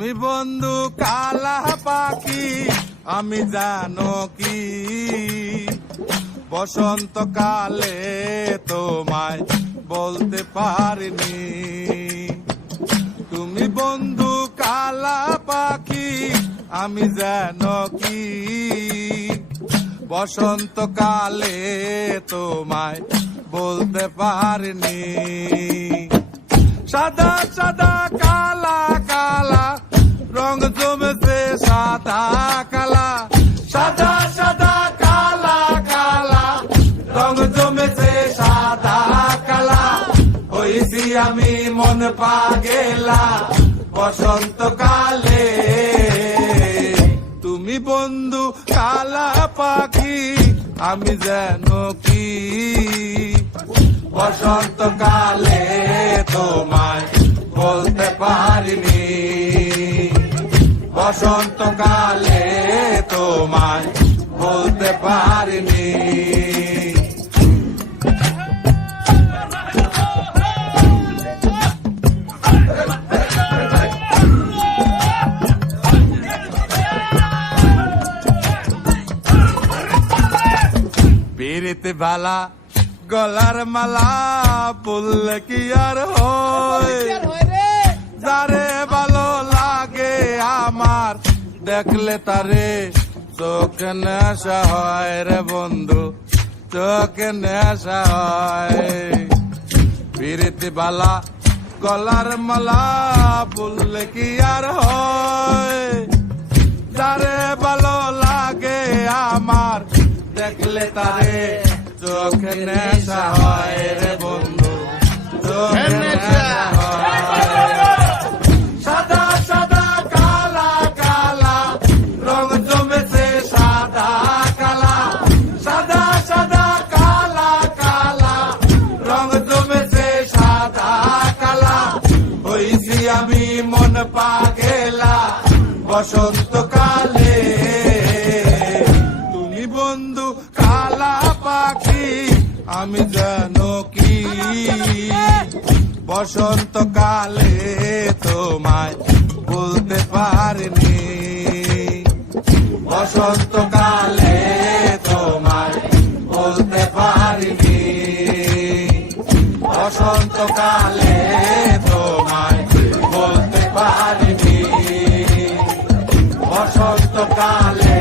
তুমি বন্ধু কালা পাখি আমি জানো কি বসন্তকালে তোমায় বলতে পারিনি। তুমি বন্ধু কালা পাখি আমি জানো কি বসন্তকালে তোমায় বলতে পারিনি। সাদা সাদা কালা কালা রং জমেছে সাদা কালা, সাদা সাদা কালা কালা রং জমেছে সাদা কালা। হইছি আমি মন পাগেলা বসন্তকালে। তুমি বন্ধু কালা পাখি আমি জানো কি বসন্তকালে তোমায় বলতে পারিনি। বসন্তকালে তোমায় বলতে পারিনি। পিরিতে ভালা গলার মালা বললে কি আর হয়, যারে ভালো লাগে আমার দেখলে তারে চোখে নেশা হয় রে বন্ধু, চোখে নেশা হয়। পিরিতে ভালা গলার মালা বললে কি আর হয়, যারে ভালো লাগে আমার দেখলে তারে চোখে নেশা হয় রে বন্ধু, চোখে নেশা হয়। সাদা সাদা কালা কালা রং জমেছে সাদা কালা, সাদা সাদা কালা কালা রং জমেছে সাদা কালা। হইছি আমি মন পাগেলা বসন্তকালে। তুমি বন্ধু কালা পাখি আমি জানো কি বসন্তকালে তোমায় বলতে পারিনি। বসন্তকালে তোমায় বলতে পারিনি। বসন্তকালে তোমায় বলতে পারিনি। বসন্তকালে